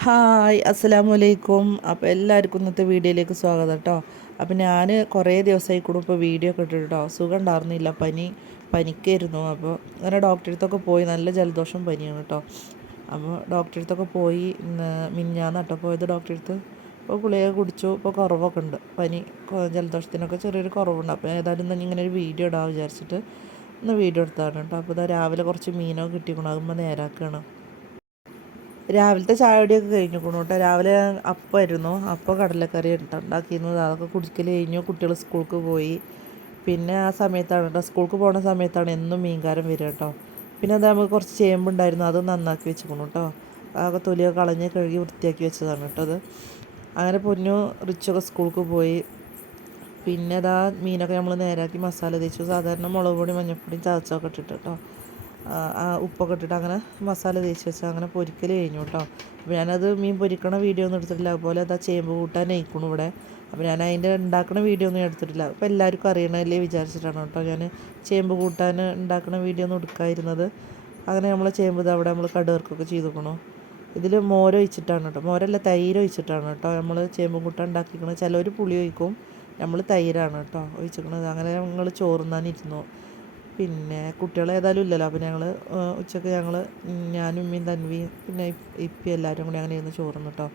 Hi അസ്സലാമു അലൈക്കും അപ്പോൾ എല്ലാവർക്കും ഇന്നത്തെ വീഡിയോയിലേക്ക് സ്വാഗതം കേട്ടോ അപ്പോൾ ഞാൻ കുറേ ദിവസമായി കൂടെ ഇപ്പോൾ വീഡിയോ ഒക്കെ ഇട്ടു കേട്ടോ സുഖം ഉണ്ടായിരുന്നില്ല പനി പനിക്കായിരുന്നു. അപ്പോൾ അങ്ങനെ ഡോക്ടറെ അടുത്തൊക്കെ പോയി നല്ല ജലദോഷം പനിയാണ് കേട്ടോ അപ്പോൾ ഡോക്ടറെ അടുത്തൊക്കെ പോയി ഇന്ന് മിഞ്ഞാന്ന് കേട്ടോ പോയത് ഡോക്ടറെ അടുത്ത്. ഇപ്പോൾ ഗുളിക കുടിച്ചു ഇപ്പോൾ കുറവൊക്കെ ഉണ്ട്. പനി ജലദോഷത്തിനൊക്കെ ചെറിയൊരു കുറവുണ്ട്. അപ്പോൾ ഏതായാലും തന്നെ ഇങ്ങനെ ഒരു വീഡിയോ ഇടാൻ വിചാരിച്ചിട്ട് ഒന്ന് വീഡിയോ എടുത്താണ് കേട്ടോ അപ്പോൾ ഇതാ രാവിലെ കുറച്ച് മീനൊക്കെ കിട്ടിക്കണം അതുമ്പോൾ നേരാക്കുകയാണ് രാവിലത്തെ ചായ കുടിയൊക്കെ കഴിഞ്ഞു കേട്ടോ രാവിലെ അപ്പമായിരുന്നു അപ്പം കടലക്കറി ഉണ്ടാക്കിയിരുന്നത് അതൊക്കെ കുടിക്കൽ കഴിഞ്ഞു. കുട്ടികൾ സ്കൂൾക്ക് പോയി. പിന്നെ ആ സമയത്താണ് കേട്ടോ സ്കൂൾക്ക് പോകുന്ന സമയത്താണ് എന്നും മീൻകാരം വരിക കേട്ടോ പിന്നെ അത് നമുക്ക് കുറച്ച് ചേമ്പുണ്ടായിരുന്നു അത് നന്നാക്കി വെച്ചിരിക്കണം കേട്ടോ അതൊക്കെ തൊലിയൊക്കെ കളഞ്ഞ് കഴുകി വൃത്തിയാക്കി വെച്ചതാണ് കേട്ടോ അത്. അങ്ങനെ പൊന്നു റിച്ചൊക്കെ സ്കൂൾക്ക് പോയി. പിന്നെ അതാ മീനൊക്കെ നമ്മൾ നേരാക്കി മസാല തേച്ചു. സാധാരണ മുളക് പൊടി മഞ്ഞൾപ്പൊടി ചതച്ചൊക്കെ ഇട്ടിട്ട് കേട്ടോ ഉപ്പൊക്കെ അങ്ങനെ മസാല തേച്ച് വെച്ചാൽ അങ്ങനെ പൊരിക്കൽ കഴിഞ്ഞു കേട്ടോ. അപ്പോൾ ഞാനത് മീൻ പൊരിക്കണ വീഡിയോ ഒന്നും എടുത്തിട്ടില്ല. അതുപോലെ അതാ ചേമ്പ് കൂട്ടാൻ നയിക്കണു ഇവിടെ. അപ്പോൾ ഞാൻ അതിന്റെ ഉണ്ടാക്കണ വീഡിയോ ഒന്നും എടുത്തിട്ടില്ല. അപ്പോൾ എല്ലാവർക്കും അറിയണമല്ലേ വിചാരിച്ചിട്ടാണ് കേട്ടോ ഞാൻ ചേമ്പ് കൂട്ടാൻ ഉണ്ടാക്കണ വീഡിയോ ഒന്നും എടുക്കാതിരുന്നത്. അങ്ങനെ നമ്മൾ ചേമ്പ് അവിടെ നമ്മൾ കടുവർക്കൊക്കെ ചെയ്തുക്കണു. ഇതിൽ മോര് ഒഴിച്ചിട്ടാണ് കേട്ടോ. മോരല്ല തൈര് ഒഴിച്ചിട്ടാണ് കേട്ടോ നമ്മൾ ചേമ്പ് കൂട്ടാൻ ഉണ്ടാക്കിക്കണത്. ചിലവർ പുളി ഒഴിക്കും. നമ്മൾ തൈരാണ് കേട്ടോ ഒഴിച്ചിക്കണത്. അങ്ങനെ ഞങ്ങൾ ചോറുന്നാനിരുന്നു പിന്നെ കുട്ടികൾ ഏതായാലും ഇല്ലല്ലോ അപ്പോൾ ഞങ്ങൾ ഉച്ചയ്ക്ക് ഞങ്ങൾ ഞാനും ഉമ്മയും തൻവിയും പിന്നെ ഇപ്പ- എല്ലാവരും കൂടി അങ്ങനെ ഇരുന്ന് ചോറുന്നു കേട്ടോ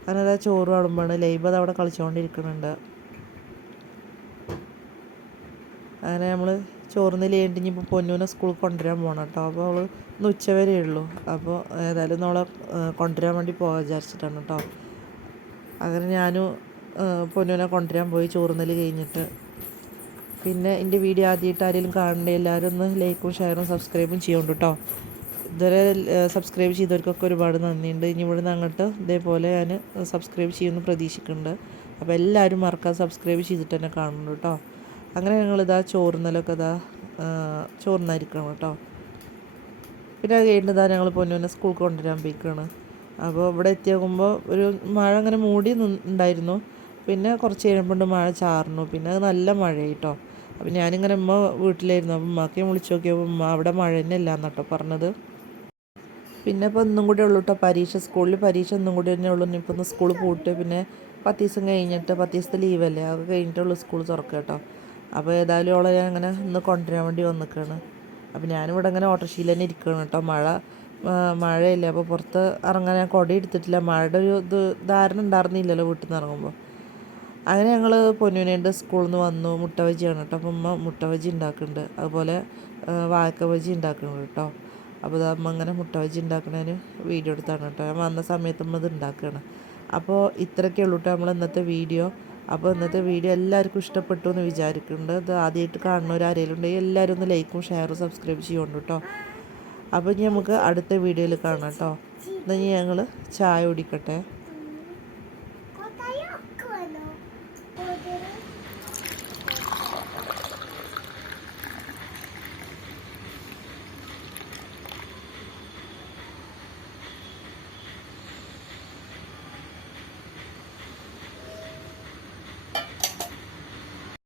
അങ്ങനെ അതാ ചോറ് വിളമ്പാണ് ലൈബ് അത് അവിടെ കളിച്ചുകൊണ്ടിരിക്കുന്നുണ്ട് അങ്ങനെ നമ്മൾ ചോറിന് ലേണ്ടി ഇനിയിപ്പോൾ പൊന്നൂനെ സ്കൂളിൽ കൊണ്ടുവരാൻ പോകണം കേട്ടോ അപ്പോൾ അവൾ ഇന്ന് ഉച്ച വരെ ഉള്ളൂ. അപ്പോൾ ഏതായാലും നമ്മളെ കൊണ്ടുവരാൻ വേണ്ടി പോകാൻ വിചാരിച്ചിട്ടാണ് കേട്ടോ അങ്ങനെ ഞാനും പൊന്നൂനെ കൊണ്ടുവരാൻ പോയി ചോറുന്നൽ കഴിഞ്ഞിട്ട് പിന്നെ എന്റെ വീഡിയോ ആദ്യമായിട്ട് ആരെങ്കിലും കാണണ്ടേ എല്ലാവരും ഒന്ന് ലൈക്കും ഷെയറും സബ്സ്ക്രൈബും ചെയ്യുന്നുണ്ട് കേട്ടോ. ഇതുവരെ സബ്സ്ക്രൈബ് ചെയ്തവർക്കൊക്കെ ഒരുപാട് നന്ദിയുണ്ട്. ഇനി ഇവിടെ നിന്ന് അങ്ങോട്ട് ഇതേപോലെ ഞാൻ സബ്സ്ക്രൈബ് ചെയ്യുമെന്ന് പ്രതീക്ഷിക്കുന്നുണ്ട്. അപ്പോൾ എല്ലാവരും മറക്കാതെ സബ്സ്ക്രൈബ് ചെയ്തിട്ട് തന്നെ കാണുന്നുണ്ട് കേട്ടോ. അങ്ങനെ ഞങ്ങളിതാ ചോറുന്നലൊക്കെ ഇതാ ചോറുന്നായിരിക്കണം കേട്ടോ. പിന്നെ അത് കഴിഞ്ഞിട്ട് ഞങ്ങൾ പൊന്നുവിനെ സ്കൂളിൽ കൊണ്ടുവരാൻ പോയിക്കാണ്. അപ്പോൾ ഇവിടെ എത്തിയാകുമ്പോൾ ഒരു മഴ അങ്ങനെ മൂടി ഉണ്ടായിരുന്നു. പിന്നെ കുറച്ച് കഴിയുമ്പോൾ മഴ ചാറുന്നു പിന്നെ അത് നല്ല മഴയായി അപ്പോൾ ഞാനിങ്ങനെ ഉമ്മ വീട്ടിലായിരുന്നു. അപ്പം ഉമ്മാക്കെ വിളിച്ചു നോക്കിയപ്പോൾ ഉമ്മ അവിടെ മഴ തന്നെ എന്നട്ടോ പറഞ്ഞത്. പിന്നെ ഇപ്പോൾ ഒന്നും കൂടി ഉള്ളൂ കേട്ടോ പരീക്ഷ. സ്കൂളിൽ പരീക്ഷ ഒന്നും കൂടി തന്നെ ഉള്ളൂ. ഇനിയിപ്പോൾ ഒന്ന് സ്കൂൾ പോയിട്ട് പിന്നെ പത്ത് ദിവസം കഴിഞ്ഞിട്ട് പത്ത് ദിവസത്തെ ലീവല്ലേ അത് കഴിഞ്ഞിട്ടുള്ളൂ സ്കൂൾ തുറക്കുക കേട്ടോ അപ്പോൾ ഏതായാലും ഓളെ ഞാൻ അങ്ങനെ ഒന്ന് കൊണ്ടുവരാൻ വേണ്ടി വന്നിക്കാണ്. അപ്പോൾ ഞാനിവിടെ അങ്ങനെ ഓട്ടോറിക്ഷയിൽ തന്നെ ഇരിക്കുകയാണ് കേട്ടോ മഴ മഴയല്ലേ? അപ്പോൾ പുറത്ത് ഇറങ്ങാൻ ഞാൻ കുട എടുത്തിട്ടില്ല. മഴയുടെ ഒരു ഇത് ധാരണ ഉണ്ടായിരുന്നില്ലല്ലോ വീട്ടിൽ നിന്ന് ഇറങ്ങുമ്പോൾ അങ്ങനെ ഞങ്ങൾ പൊന്നുവിനേണ്ട് സ്കൂളിൽ നിന്ന് വന്നു. മുട്ട ബജിയാണ് കേട്ടോ അപ്പം ഉമ്മ മുട്ട ബജി ഉണ്ടാക്കുന്നുണ്ട് അതുപോലെ വാഴക്ക ബജി ഉണ്ടാക്കുന്നുണ്ട് കേട്ടോ അപ്പോൾ അമ്മ അങ്ങനെ മുട്ട ബജി ഉണ്ടാക്കുന്നതിന് വീഡിയോ എടുത്താണ് കേട്ടോ ഞാൻ വന്ന സമയത്ത് അമ്മ ഇത് ഉണ്ടാക്കുകയാണ് അപ്പോൾ ഇത്രയൊക്കെ ഉള്ളൂ കേട്ടോ നമ്മൾ ഇന്നത്തെ വീഡിയോ. അപ്പോൾ ഇന്നത്തെ വീഡിയോ എല്ലാവർക്കും ഇഷ്ടപ്പെട്ടു എന്ന് വിചാരിക്കുന്നുണ്ട് ഇത് ആദ്യമായിട്ട് കാണുന്നവർ ആരെങ്കിലും ഉണ്ടെങ്കിൽ എല്ലാവരും ഒന്ന് ലൈക്കും ഷെയറും സബ്സ്ക്രൈബ് ചെയ്യുന്നുണ്ട് കേട്ടോ അപ്പോൾ ഇനി നമുക്ക് അടുത്ത വീഡിയോയിൽ കാണാം കേട്ടോ എന്നാൽ ഞങ്ങൾ ചായ കുടിക്കട്ടെ.